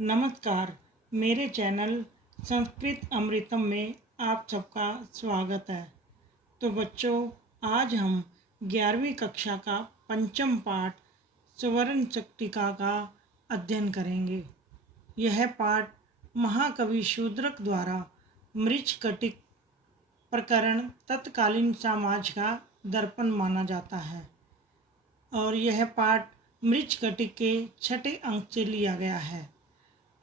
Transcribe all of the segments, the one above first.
नमस्कार। मेरे चैनल संस्कृत अमृतम में आप सबका स्वागत है। तो बच्चों, आज हम 11वीं कक्षा का पंचम पाठ स्वर्ण चक्टिका का अध्ययन करेंगे। यह पाठ महाकवि शूद्रक द्वारा मृच्छकटिक प्रकरण तत्कालीन समाज का दर्पण माना जाता है और यह पाठ मृच्छकटिक के 6ठे अंक से लिया गया है।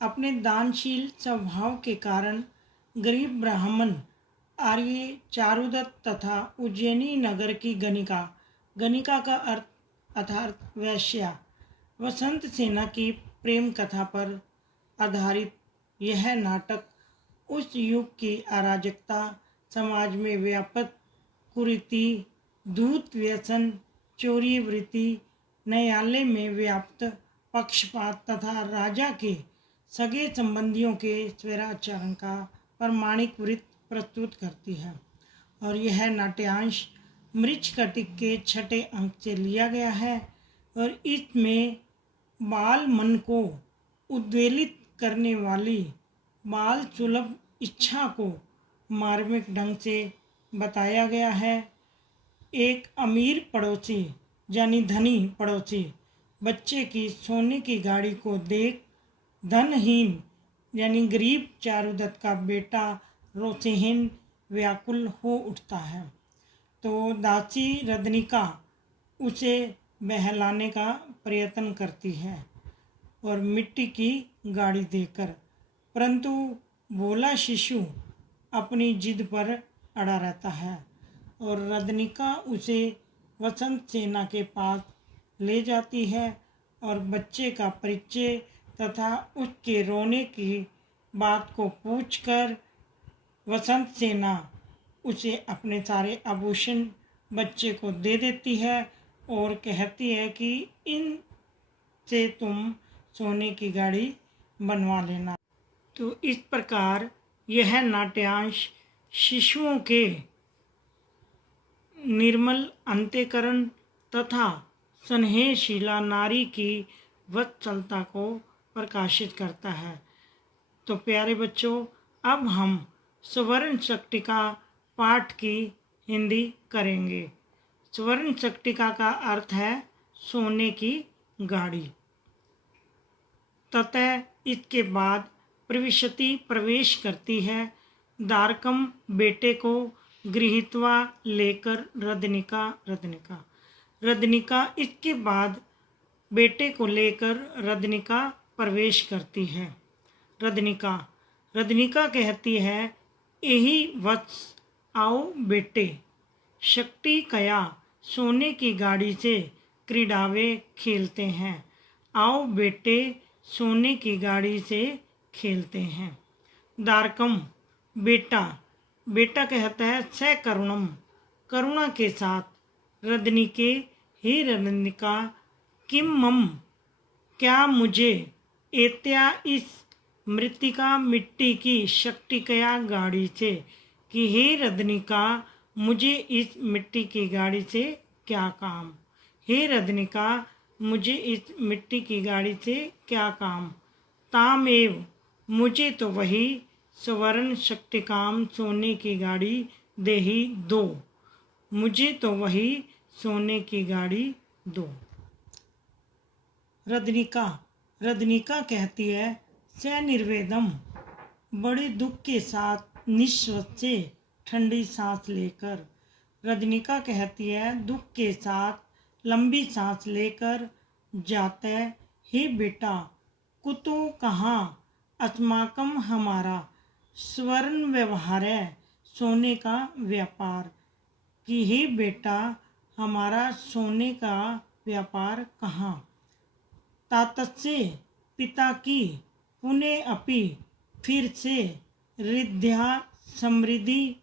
अपने दानशील स्वभाव के कारण गरीब ब्राह्मण आर्य चारुदत्त तथा उज्जैनी नगर की गणिका, गणिका का अर्थ अर्थात वैश्या, वसंत सेना की प्रेम कथा पर आधारित यह नाटक उस युग की अराजकता, समाज में व्यापक कुरीति, धूर्त व्यसन, चोरी वृत्ति, न्यायालय में व्याप्त पक्षपात तथा राजा के सगे संबंधियों के स्वैराचारण का प्रमाणिक वृत्त प्रस्तुत करती है और यह नाट्यांश मृच्छकटिक के 6ठे अंक से लिया गया है और इसमें बाल मन को उद्वेलित करने वाली बाल सुलभ इच्छा को मार्मिक ढंग से बताया गया है। एक अमीर पड़ोसी यानी धनी पड़ोसी बच्चे की सोने की गाड़ी को देख धनहीन यानी गरीब चारुदत्त का बेटा रोषहीन व्याकुल हो उठता है। तो दासी रदनिका उसे बहलाने का प्रयत्न करती है और मिट्टी की गाड़ी देकर, परंतु भोला शिशु अपनी जिद पर अड़ा रहता है और रदनिका उसे वसंत सेना के पास ले जाती है और बच्चे का परिचय तथा उसके रोने की बात को पूछकर वसंत सेना उसे अपने सारे आभूषण बच्चे को दे देती है और कहती है कि इन से तुम सोने की गाड़ी बनवा लेना। तो इस प्रकार यह नाट्यांश शिशुओं के निर्मल अंतःकरण तथा स्नेहशीला नारी की वत्सलता को प्रकाशित करता है। तो प्यारे बच्चों, अब हम स्वर्ण चक्टिका पाठ की हिंदी करेंगे। स्वर्ण चक्टिका का अर्थ है सोने की गाड़ी। ततः इसके बाद प्रविशति प्रवेश करती है। दारकम बेटे को गृहीत्वा लेकर रदनिका इसके बाद बेटे को लेकर रदनिका प्रवेश करती है। रदनिका कहती है, यही वत्स आओ बेटे, शक्ति कया सोने की गाड़ी से क्रीडावे खेलते हैं। आओ बेटे सोने की गाड़ी से खेलते हैं। दारकम बेटा कहता है सकरुणम करुणा के साथ। रदनिके ही रदनिका किम मम क्या मुझे एत्या इस मृत्तिका मिट्टी की शक्तिकया गाड़ी से, कि हे रदनिका मुझे इस मिट्टी की गाड़ी से क्या काम। हे रदनिका मुझे इस मिट्टी की गाड़ी से क्या काम। तामेव मुझे तो वही स्वर्ण शक्तिकाम सोने की गाड़ी दे ही दो। मुझे तो वही सोने की गाड़ी दो। रदनिका कहती है, स निर्वेदम बड़े दुख के साथ निश्वास से ठंडी सांस लेकर। रदनिका कहती है, दुख के साथ लंबी सांस लेकर जाते, हे बेटा कुतो कहाँ अस्माकम हमारा स्वर्ण व्यवहार है सोने का व्यापार। कि हे बेटा हमारा सोने का व्यापार कहाँ। तातस्य पिता की पुनः अपि फिर से रिद्ध्या समृद्धि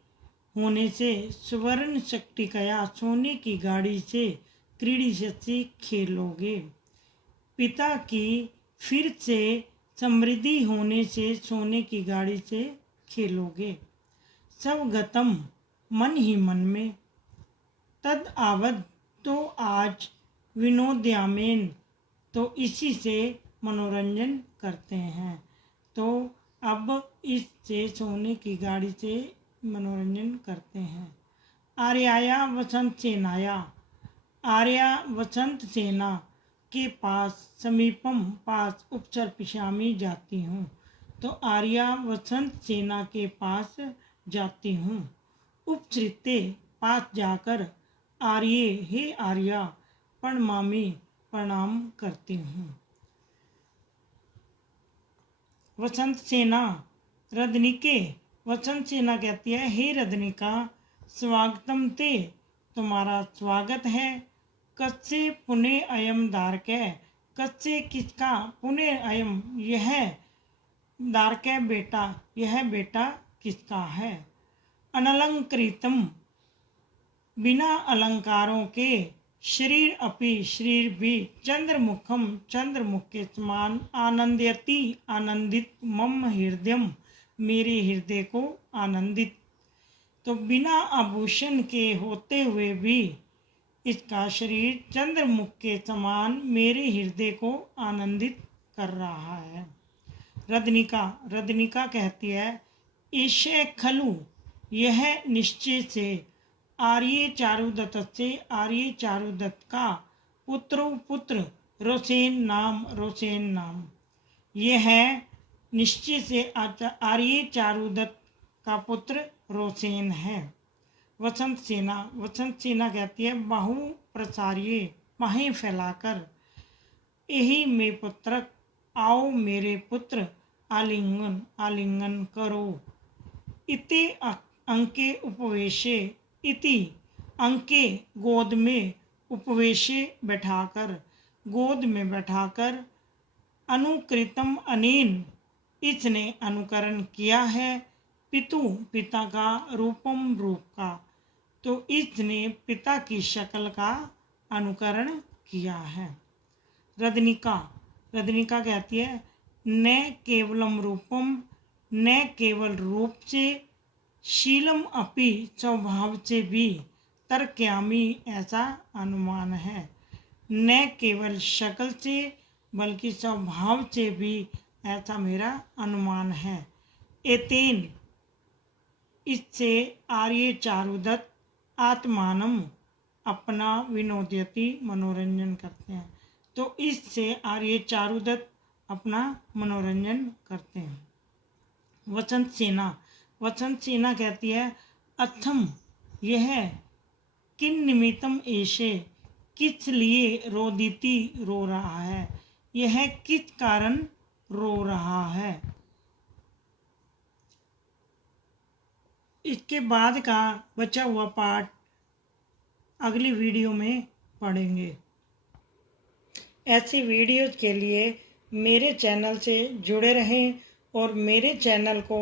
होने से स्वर्ण शक्तिकया सोने की गाड़ी से क्रीडिष्यसि खेलोगे। पिता की फिर से समृद्धि होने से सोने की गाड़ी से खेलोगे। सब गतम मन ही मन में, तद आवद तो आज विनोद्यामेन तो इसी से मनोरंजन करते हैं। तो अब इससे सोने की गाड़ी से मनोरंजन करते हैं। आर्याया वसंत सेनाया, आर्या वसंत सेना के पास, समीपम पास, उपचर पिशामी जाती हूँ। तो आर्या वसंत सेना के पास जाती हूँ। उपचरिते पास जाकर, आर्ये हे आर्या, प्रणमामि प्रणाम करती हूँ। वसंत सेना रदनिके, वसंत सेना कहती है हे रदनिका, स्वागतम ते, तुम्हारा स्वागत है। कस्य पुणे अयम दारकै, कस्य किसका, पुणे अयम यह, दारकै बेटा, यह बेटा किसका है। अनलंकृतम बिना अलंकारों के, शरीर अपि शरीर भी, चंद्रमुखम चंद्रमुख के समान, आनंदयति आनंदित, मम हृदयम मेरे हृदय को आनंदित। तो बिना आभूषण के होते हुए भी इसका शरीर चंद्रमुख के समान मेरे हृदय को आनंदित कर रहा है। रदनिका, रदनिका कहती है ईशे खलु, यह निश्चय से, आर्य चारुदत्त से, आर्य चारुदत्त का, पुत्रो पुत्र, रोसेन नाम, रोसेन नाम, यह निश्चय से आर्य चारुदत्त का पुत्र रोसेन है। वसंत सेना, वसंत सेना कहती है बाहु प्रसारिये, बाहें फैलाकर, यही में पुत्रक, आओ मेरे पुत्र, आलिंगन आलिंगन करो। इति अंके उपवेशे, इति अंके गोद में, उपवेशे बैठाकर, गोद में बैठाकर, अनुकृतम अनेन इसने अनुकरण किया है, पितु पिता का, रूपम रूप का, तो इसने पिता की शक्ल का अनुकरण किया है। रदनिका, रदनिका कहती है न केवलम रूपम, न केवल रूप से, शीलम अपि स्वभाव से भी, तर्कयामी ऐसा अनुमान है। न केवल शक्ल से बल्कि स्वभाव से भी ऐसा मेरा अनुमान है। एतेन इससे आर्य चारुदत्त आत्मानम अपना विनोदयति मनोरंजन करते हैं। तो इससे आर्य चारुदत्त अपना मनोरंजन करते हैं। वसंत सेना, वसंत सेना कहती है अथम यह, किन निमित्तम ऐशे, किस लिए, रोदिति रो रहा है, यह किस कारण रो रहा है। इसके बाद का बचा हुआ पार्ट अगली वीडियो में पढ़ेंगे। ऐसी वीडियोज़ के लिए मेरे चैनल से जुड़े रहें और मेरे चैनल को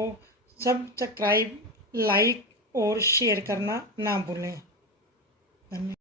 सब्सक्राइब, लाइक और शेयर करना ना भूलें। धन्यवाद।